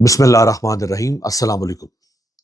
بسم اللہ الرحمن الرحیم۔ السلام علیکم۔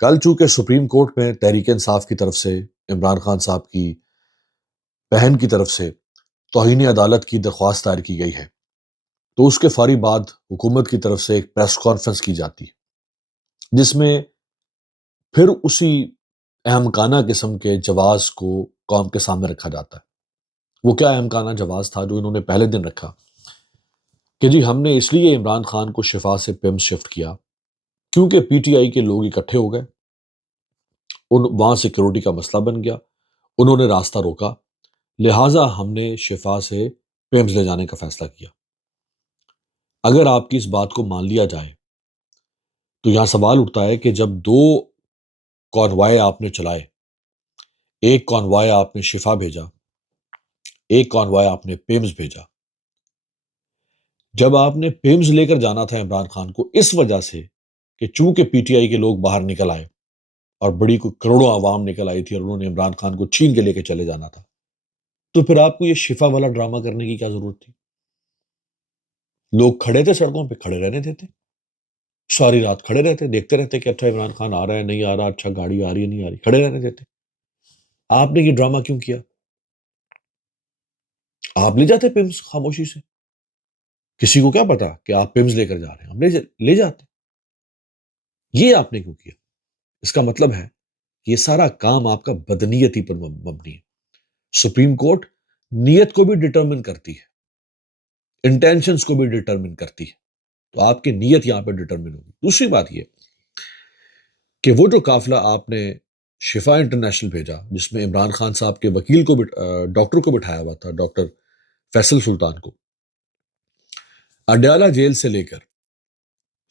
کل چونکہ سپریم کورٹ میں تحریک انصاف کی طرف سے عمران خان صاحب کی بہن کی طرف سے توہین عدالت کی درخواست دائر کی گئی ہے، تو اس کے فوری بعد حکومت کی طرف سے ایک پریس کانفرنس کی جاتی ہے جس میں پھر اسی احمقانہ قسم کے جواز کو قوم کے سامنے رکھا جاتا ہے۔ وہ کیا احمقانہ جواز تھا جو انہوں نے پہلے دن رکھا کہ جی ہم نے اس لیے عمران خان کو شفا سے پیمز شفٹ کیا کیونکہ پی ٹی آئی کے لوگ اکٹھے ہو گئے، وہاں سیکیورٹی کا مسئلہ بن گیا، انہوں نے راستہ روکا، لہٰذا ہم نے شفا سے پیمز لے جانے کا فیصلہ کیا۔ اگر آپ کی اس بات کو مان لیا جائے تو یہاں سوال اٹھتا ہے کہ جب دو کانوائے آپ نے چلائے، ایک کانوائے آپ نے شفا بھیجا، ایک کانوائے آپ نے پیمز بھیجا، جب آپ نے پیمز لے کر جانا تھا عمران خان کو اس وجہ سے کہ چونکہ پی ٹی آئی کے لوگ باہر نکل آئے اور بڑی کوئی کروڑوں عوام نکل آئی تھی اور انہوں نے عمران خان کو چھین کے لے کے چلے جانا تھا، تو پھر آپ کو یہ شفا والا ڈرامہ کرنے کی کیا ضرورت تھی؟ لوگ کھڑے تھے سڑکوں پہ، کھڑے رہنے دیتے، ساری رات کھڑے رہتے، دیکھتے رہتے کہ اچھا عمران خان آ رہا ہے نہیں آ رہا، اچھا گاڑی آ رہی ہے نہیں آ رہی، کھڑے رہنے دیتے۔ آپ نے یہ ڈرامہ کیوں کیا؟ آپ لے جاتے پیمز خاموشی سے، کسی کو کیا پتا کہ آپ پیمز لے کر جا رہے ہیں، ہم لے جاتے۔ یہ آپ نے کیوں کیا؟ اس کا مطلب ہے کہ یہ سارا کام آپ کا بدنیتی پر مبنی ہے۔ سپریم کورٹ نیت کو بھی ڈٹرمن کرتی ہے، انٹینشنز کو بھی ڈٹرمن کرتی ہے، تو آپ کی نیت یہاں پہ ڈٹرمن ہوگی۔ دوسری بات یہ کہ وہ جو قافلہ آپ نے شفا انٹرنیشنل بھیجا جس میں عمران خان صاحب کے وکیل کو ڈاکٹر کو بٹھایا ہوا تھا، ڈاکٹر فیصل سلطان کو، اڈیالہ جیل سے لے کر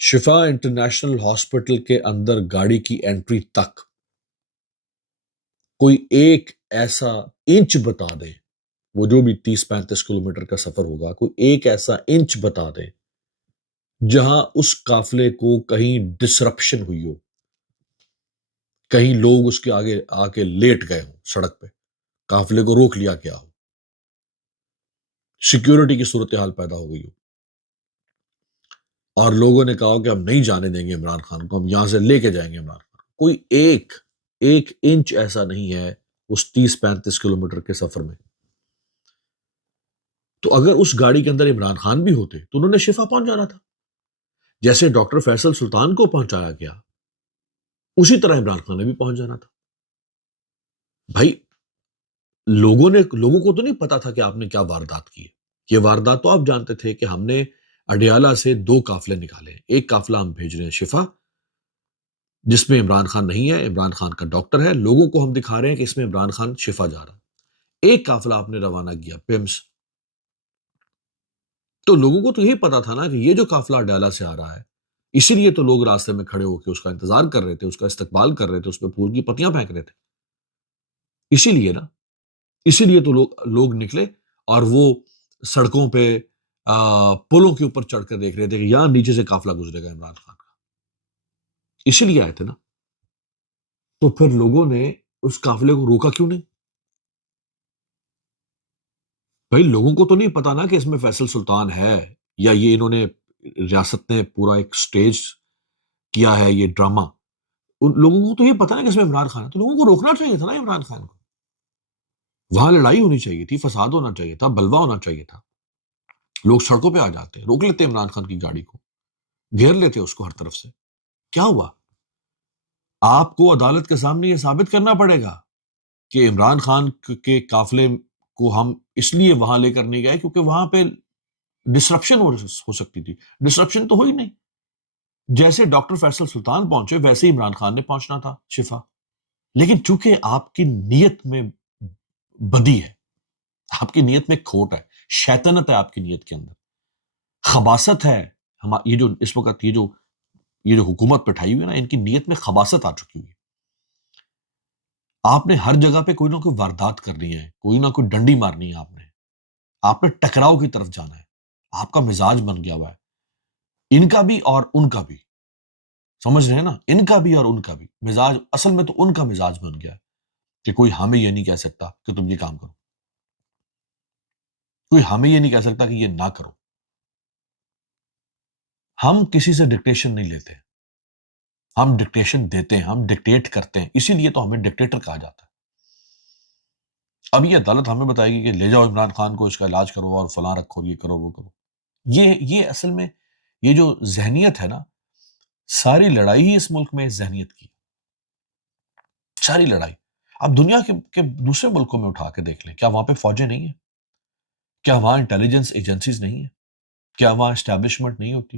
شفا انٹرنیشنل ہاسپٹل کے اندر گاڑی کی انٹری تک کوئی ایک ایسا انچ بتا دے، وہ جو بھی 30-35 کلومیٹر کا سفر ہوگا، کوئی ایک ایسا انچ بتا دے جہاں اس قافلے کو کہیں ڈسرپشن ہوئی ہو، کہیں لوگ اس کے آگے آ کے لیٹ گئے ہوں سڑک پہ، قافلے کو روک لیا گیا ہو، سیکیورٹی کی صورتحال پیدا ہو گئی ہو اور لوگوں نے کہا کہ ہم نہیں جانے دیں گے عمران خان کو، ہم یہاں سے لے کے جائیں گے عمران خان کو، کوئی ایک انچ ایسا نہیں ہے اس 30-35 کلومیٹر کے سفر میں، تو اگر اس گاڑی کے اندر عمران خان بھی ہوتے تو انہوں نے شفا پہنچانا تھا، جیسے ڈاکٹر فیصل سلطان کو پہنچایا گیا اسی طرح عمران خان نے بھی پہنچ جانا تھا۔ بھائی لوگوں کو تو نہیں پتا تھا کہ آپ نے کیا واردات کی ہے، یہ واردات تو آپ جانتے تھے کہ ہم نے اڈیالہ سے 2 قافلے نکالے، ایک قافلہ ہم بھیج رہے ہیں شفا جس میں عمران خان نہیں ہے، عمران خان کا ڈاکٹر ہے، لوگوں کو ہم دکھا رہے ہیں کہ اس میں عمران خان شفا جا رہا ہے، ایک قافلہ آپ نے روانہ کیا پیمز، تو لوگوں کو تو یہی پتا تھا نا کہ یہ جو قافلہ اڈیالہ سے آ رہا ہے، اسی لیے تو لوگ راستے میں کھڑے ہو کے اس کا انتظار کر رہے تھے، اس کا استقبال کر رہے تھے، اس پہ پھول کی پتیاں پھینک رہے تھے، اسی لیے نا، اسی لیے تو لوگ نکلے اور وہ سڑکوں پہ پلوں کے اوپر چڑھ کر دیکھ رہے تھے کہ یہاں نیچے سے قافلہ گزرے گا عمران خان کا، اسی لیے آئے تھے نا۔ تو پھر لوگوں نے اس قافلے کو روکا کیوں نہیں؟ بھائی لوگوں کو تو نہیں پتا نا کہ اس میں فیصل سلطان ہے، یا یہ انہوں نے ریاست نے پورا ایک سٹیج کیا ہے یہ ڈرامہ، ان لوگوں کو تو یہ پتا نا کہ اس میں عمران خان ہے، تو لوگوں کو روکنا چاہیے تھا نا عمران خان کو، وہاں لڑائی ہونی چاہیے تھی، فساد ہونا چاہیے تھا، بلوا ہونا چاہیے تھا، لوگ سڑکوں پہ آ جاتے، روک لیتے عمران خان کی گاڑی کو، گھیر لیتے اس کو ہر طرف سے، کیا ہوا؟ آپ کو عدالت کے سامنے یہ ثابت کرنا پڑے گا کہ عمران خان کے قافلے کو ہم اس لیے وہاں لے کر نہیں گئے کیونکہ وہاں پہ ڈسرپشن ہو سکتی تھی، ڈسرپشن تو ہوئی نہیں، جیسے ڈاکٹر فیصل سلطان پہنچے ویسے ہی عمران خان نے پہنچنا تھا شفا، لیکن چونکہ آپ کی نیت میں بدی ہے، آپ کی نیت میں کھوٹ ہے، شیطنت ہے آپ کی نیت کے اندر، خباثت ہے، یہ جو اس وقت یہ جو حکومت پہ اٹھائی ہوئی ہے نا، ان کی نیت میں خباثت آ چکی ہوئی ہے، آپ نے ہر جگہ پہ کوئی نہ کوئی واردات کرنی ہے، کوئی نہ کوئی ڈنڈی مارنی ہے، آپ نے ٹکراؤ کی طرف جانا ہے، آپ کا مزاج بن گیا ہوا ہے، ان کا بھی اور ان کا بھی، سمجھ رہے ہیں نا، ان کا بھی اور ان کا بھی مزاج، اصل میں تو ان کا مزاج بن گیا ہے کہ کوئی ہمیں یہ نہیں کہہ سکتا کہ تم یہ کام کرو، کوئی ہمیں یہ نہیں کہہ سکتا کہ یہ نہ کرو، ہم کسی سے ڈکٹیشن نہیں لیتے، ہم ڈکٹیشن دیتے ہیں، ہم ڈکٹیٹ کرتے ہیں، اسی لیے تو ہمیں ڈکٹیٹر کہا جاتا ہے۔ اب یہ عدالت ہمیں بتائے گی کہ لے جاؤ عمران خان کو، اس کا علاج کرو اور فلاں رکھو، یہ کرو وہ کرو۔ یہ اصل میں یہ جو ذہنیت ہے نا، ساری لڑائی ہی اس ملک میں اس ذہنیت کی، ساری لڑائی۔ اب دنیا کے دوسرے ملکوں میں اٹھا کے دیکھ لیں، کیا وہاں پہ فوجیں نہیں ہیں؟ کیا وہاں انٹیلیجنس ایجنسیز نہیں ہیں؟ کیا وہاں اسٹیبلشمنٹ نہیں ہوتی؟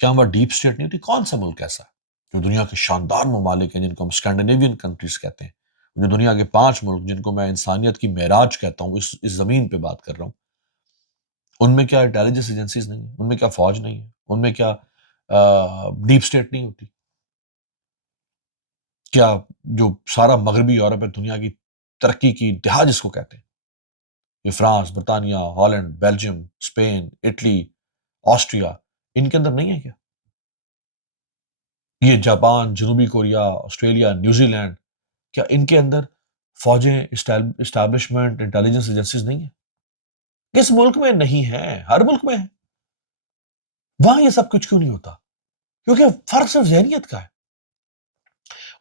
کیا وہاں ڈیپ اسٹیٹ نہیں ہوتی؟ کون سا ملک ایسا ہے جو دنیا کے شاندار ممالک ہیں، جن کو ہم اسکینڈینیوین کنٹریز کہتے ہیں، جو دنیا کے 5 ملک جن کو میں انسانیت کی معراج کہتا ہوں، اس زمین پہ بات کر رہا ہوں، ان میں کیا انٹیلیجنس ایجنسیز نہیں ہیں؟ ان میں کیا فوج نہیں ہے؟ ان میں کیا ڈیپ اسٹیٹ نہیں ہوتی؟ کیا جو سارا مغربی یورپ ہے، دنیا کی ترقی کی انتہا جس کو کہتے ہیں، یہ فرانس، برطانیہ، Holland, Belgium, Spain, Italy, Austria, ان کے اندر نہیں ہے کیا؟ یہ جاپان، جنوبی کوریا، آسٹریلیا، نیوزی لینڈ، کیا ان کے اندر فوجیں، اسٹیبلشمنٹ، انٹیلیجنس ایجنسیز نہیں ہیں؟ کس ملک میں نہیں ہے؟ ہر ملک میں ہے۔ وہاں یہ سب کچھ کیوں نہیں ہوتا؟ کیونکہ فرق صرف ذہنیت کا ہے۔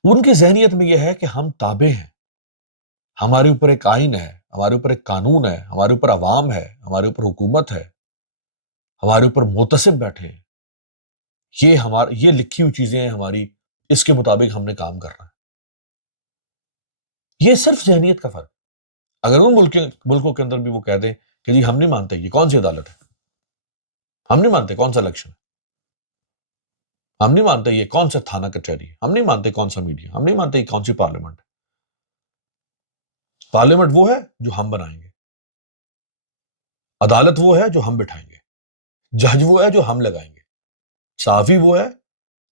ان کی ذہنیت میں یہ ہے کہ ہم تابع ہیں، ہمارے اوپر ایک آئین ہے، ہمارے اوپر ایک قانون ہے، ہمارے اوپر عوام ہے، ہمارے اوپر حکومت ہے، ہمارے اوپر معتصم بیٹھے ہیں، یہ لکھی ہوئی چیزیں ہیں ہماری، اس کے مطابق ہم نے کام کرنا ہے۔ یہ صرف ذہنیت کا فرق۔ اگر ان ملکوں کے اندر بھی وہ کہہ دیں کہ جی ہم نہیں مانتے، یہ کون سی عدالت ہے، ہم نہیں مانتے کون سا الیکشن ہے، ہم نہیں مانتے یہ کون سا تھانہ کچہری ہے، ہم نہیں مانتے کون سا میڈیا، ہم نہیں مانتے یہ کون سی پارلیمنٹ ہے۔ پارلیمنٹ وہ ہے جو ہم بنائیں گے، عدالت وہ ہے جو ہم بٹھائیں گے، جج وہ ہے جو ہم لگائیں گے، صحافی وہ ہے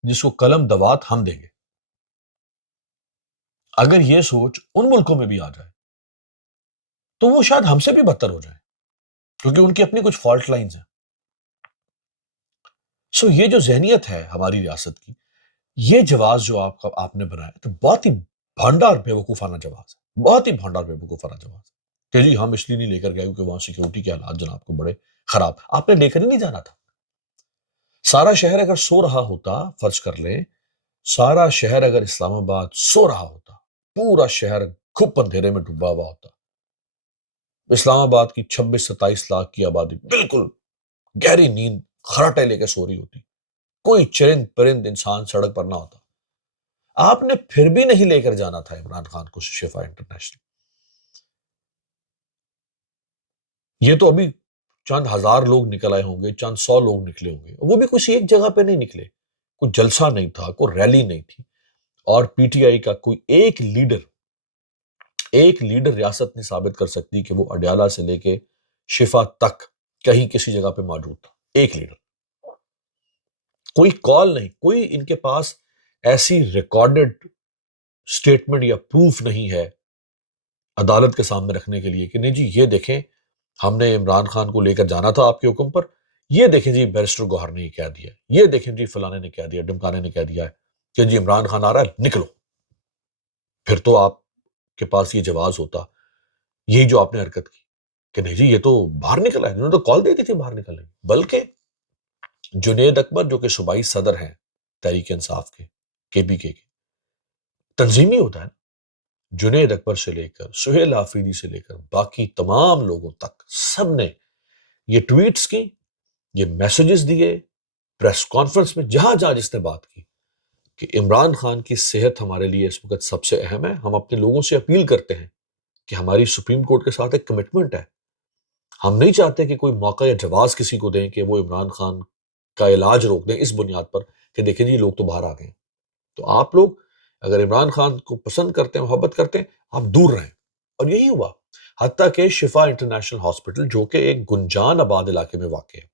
جس کو قلم دوات ہم دیں گے۔ اگر یہ سوچ ان ملکوں میں بھی آ جائے تو وہ شاید ہم سے بھی بدتر ہو جائے، کیونکہ ان کی اپنی کچھ فالٹ لائنز ہیں۔ سو یہ جو ذہنیت ہے ہماری ریاست کی، یہ جواز جو آپ نے بنایا تو بہت ہی بھانڈار بے وقوفانہ جواز ہے، بہت ہی بھانڈار بے وقوفانہ جواز ہے کہ جی ہم اس لیے نہیں لے کر گئے کیونکہ وہاں سیکورٹی کے حالات جناب کو بڑے خراب، آپ نے لے کر ہی نہیں جانا تھا۔ سارا شہر اگر سو رہا ہوتا، فرض کر لیں سارا شہر اگر اسلام آباد سو رہا ہوتا، پورا شہر کھپ اندھیرے میں ڈوبا ہوا ہوتا، اسلام آباد کی 26-27 لاکھ کی آبادی بالکل گہری نیند خراٹے لے کے سو رہی ہوتی، کوئی چرند پرند انسان سڑک پر نہ ہوتا، آپ نے پھر بھی نہیں لے کر جانا تھا عمران خان کو شفا انٹرنیشنل۔ یہ تو ابھی چند ہزار لوگ نکل آئے ہوں گے، چند 100 لوگ نکلے ہوں گے، وہ بھی کسی ایک جگہ پہ نہیں نکلے، کوئی جلسہ نہیں تھا، کوئی ریلی نہیں تھی، اور پی ٹی آئی کا کوئی ایک لیڈر ریاست نہیں ثابت کر سکتی کہ وہ اڈیالہ سے لے کے شفا تک کہیں کسی جگہ پہ موجود تھا، ایک لیڈر، کوئی کال نہیں، کوئی ان کے پاس ایسی ریکارڈڈ سٹیٹمنٹ یا پروف نہیں ہے عدالت کے سامنے رکھنے کے لیے کہ نہیں جی یہ دیکھیں ہم نے عمران خان کو لے کر جانا تھا آپ کے حکم پر، یہ دیکھیں جی بیرسٹر گوہر نے کہہ دیا، یہ دیکھیں جی فلانے نے کہہ دیا، ڈمکانے نے کہہ دیا ہے کہ جی عمران خان آ رہا ہے نکلو۔ پھر تو آپ کے پاس یہ جواز ہوتا، یہی جو آپ نے حرکت کی کہ نہیں جی یہ تو باہر نکلا ہے، انہوں نے تو کال دے دی تھی باہر نکلنے، بلکہ جنید اکبر جو کہ صوبائی صدر ہیں تحریک انصاف کے پی کے تنظیمی ہوتا ہے، جنید اکبر سے لے کر سہیل حافظی سے لے کر باقی تمام لوگوں تک سب نے یہ ٹویٹس کی، یہ میسیجز دیے، پریس کانفرنس میں جہاں جہاں جس نے بات کی کہ عمران خان کی صحت ہمارے لیے اس وقت سب سے اہم ہے، ہم اپنے لوگوں سے اپیل کرتے ہیں کہ ہماری سپریم کورٹ کے ساتھ ایک کمٹمنٹ ہے، ہم نہیں چاہتے کہ کوئی موقع یا جواز کسی کو دیں کہ وہ عمران خان کا علاج روک دیں اس بنیاد پر کہ دیکھیں جی لوگ تو باہر آ گئے ہیں، تو آپ لوگ اگر عمران خان کو پسند کرتے ہیں، محبت کرتے ہیں، آپ دور رہیں۔ اور یہی ہوا، حتیٰ کہ شفا انٹرنیشنل ہاسپٹل جو کہ ایک گنجان آباد علاقے میں واقع ہے،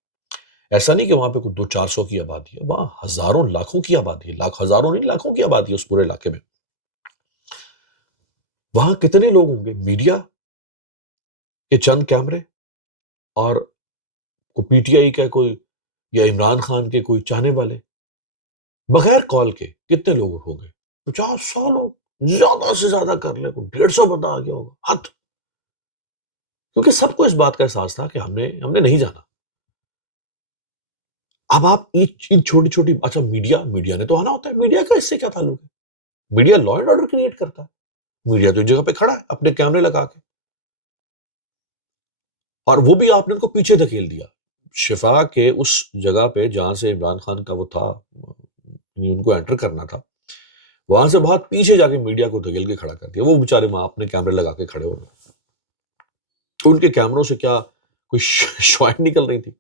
ایسا نہیں کہ وہاں پہ کوئی 200-400 کی آبادی ہے، وہاں ہزاروں لاکھوں کی آبادی ہے، ہزاروں نہیں لاکھوں کی آبادی ہے اس پورے علاقے میں۔ وہاں کتنے لوگ ہوں گے؟ میڈیا کے چند کیمرے اور کوئی پی ٹی آئی کا کوئی یا عمران خان کے کوئی چاہنے والے، بغیر کال کے کتنے لوگ ہو گئے؟ 50-100 لوگ، زیادہ سے زیادہ کر لے، کوئی 150 بندہ آ گیا ہوگا حد، کیونکہ سب کو اس بات کا احساس تھا کہ ہم نے نہیں جانا۔ اب آپ ان چھوٹی چھوٹی، اچھا میڈیا نے تو آنا ہوتا ہے، میڈیا کا اس سے کیا تعلق ہے؟ Media law and order create کرتا ہے، میڈیا تو ایک جگہ پہ کھڑا ہے اپنے کیمرے لگا کے، اور وہ بھی آپ نے ان کو پیچھے دھکیل دیا شفا کے اس جگہ پہ جہاں سے عمران خان کا وہ تھا، یعنی ان کو انٹر کرنا تھا، وہاں سے بہت پیچھے جا کے میڈیا کو دھکیل کے کھڑا کر دیا، وہ بےچارے وہاں اپنے کیمرے لگا کے کھڑے ہو گئے، تو ان کے کیمروں سے کیا کوئی شوائیں نکل رہی تھی؟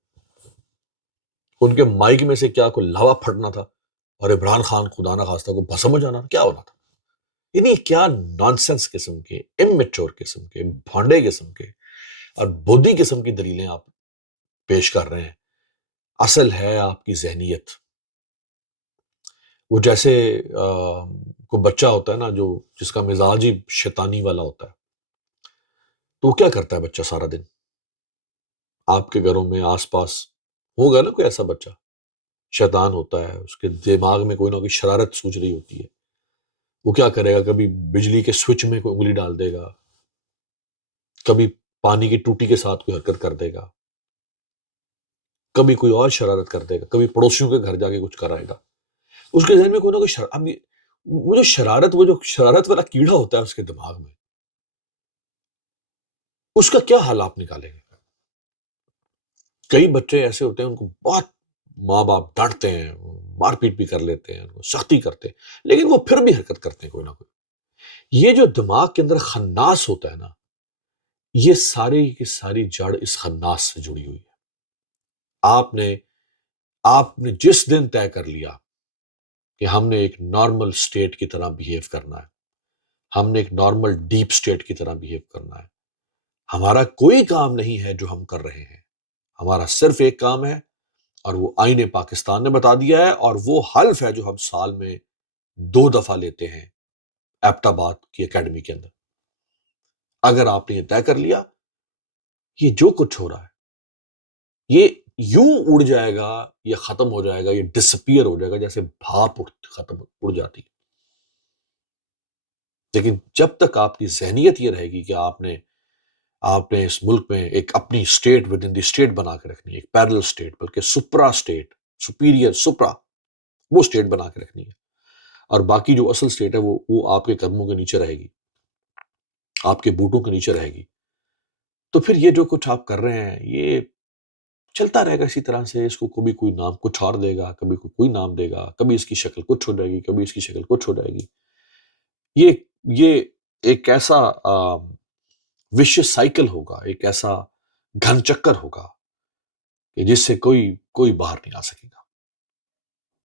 ان کے مائک میں سے کیا کوئی لاوا پھٹنا تھا اور عمران خان خدا نہ خواستہ کو بھسم ہو جانا تھا؟ کیا ہونا تھا؟ یعنی کیا نانسنس قسم کے، اممیچور قسم کے، بھانڈے قسم کے اور بودھی قسم کی دلیلیں آپ پیش کر رہے ہیں؟ اصل ہے آپ کی ذہنیت، وہ جیسے کوئی بچہ ہوتا ہے نا جو جس کا مزاج ہی شیطانی والا ہوتا ہے، تو وہ کیا کرتا ہے بچہ سارا دن؟ آپ کے گھروں میں آس پاس ہوگا نا کوئی ایسا بچہ، شیطان ہوتا ہے، اس کے دماغ میں کوئی نہ کوئی شرارت سوچ رہی ہوتی ہے، وہ کیا کرے گا؟ کبھی بجلی کے سوئچ میں کوئی انگلی ڈال دے گا، کبھی پانی کی ٹوٹی کے ساتھ کوئی حرکت کر دے گا، کبھی کوئی اور شرارت کر دے گا، کبھی پڑوسیوں کے گھر جا کے کچھ کرائے گا، اس کے ذہن میں کوئی نہ کوئی وہ جو شرارت والا کیڑا ہوتا ہے اس کے دماغ میں، اس کا کیا حل آپ نکالیں گے؟ کئی بچے ایسے ہوتے ہیں ان کو بہت ماں باپ ڈانٹتے ہیں، مار پیٹ بھی کر لیتے ہیں، سختی کرتے ہیں، لیکن وہ پھر بھی حرکت کرتے ہیں کوئی نہ کوئی۔ یہ جو دماغ کے اندر خناس ہوتا ہے نا، یہ ساری کی ساری جڑ اس خناس سے جڑی ہوئی ہے۔ آپ نے آپ نے جس دن طے کر لیا کہ ہم نے ایک نارمل سٹیٹ کی طرح بہیو کرنا ہے، ہم نے ایک نارمل ڈیپ سٹیٹ کی طرح بہیو کرنا ہے، ہمارا کوئی کام نہیں ہے جو ہم کر رہے ہیں، ہمارا صرف ایک کام ہے، اور وہ آئین پاکستان نے بتا دیا ہے، اور وہ حلف ہے جو ہم سال میں 2 دفعہ لیتے ہیں ایبٹ آباد کی اکیڈمی کے اندر۔ اگر آپ نے یہ طے کر لیا، یہ جو کچھ ہو رہا ہے یہ یوں اڑ جائے گا، یہ ختم ہو جائے گا، یہ ڈسپیئر ہو جائے گا جیسے بھاپ اڑ جاتی ہے۔ لیکن جب تک آپ کی ذہنیت یہ رہے گی کہ آپ نے اس ملک میں ایک اپنی state with in the state بنا کے رکھنی ہے، ایک پیرل اسٹیٹ، بلکہ سپرا اسٹیٹ، سپیریئر سپرا، وہ اسٹیٹ بنا کے رکھنی ہے، اور باقی جو اصل اسٹیٹ ہے وہ آپ کے قدموں کے نیچے رہے گی، آپ کے بوٹوں کے نیچے رہے گی، تو پھر یہ جو کچھ آپ کر رہے ہیں یہ چلتا رہے گا اسی طرح سے۔ اس کو کبھی کوئی نام کچھ اور دے گا، کبھی کوئی نام دے گا، کبھی اس کی شکل کچھ ہو جائے گی، کبھی اس کی شکل کچھ ہو جائے گی۔ یہ یہ ایک ایسا وشیس سائیکل ہوگا، ایک ایسا گھن چکر ہوگا کہ جس سے کوئی باہر نہیں آ سکے گا۔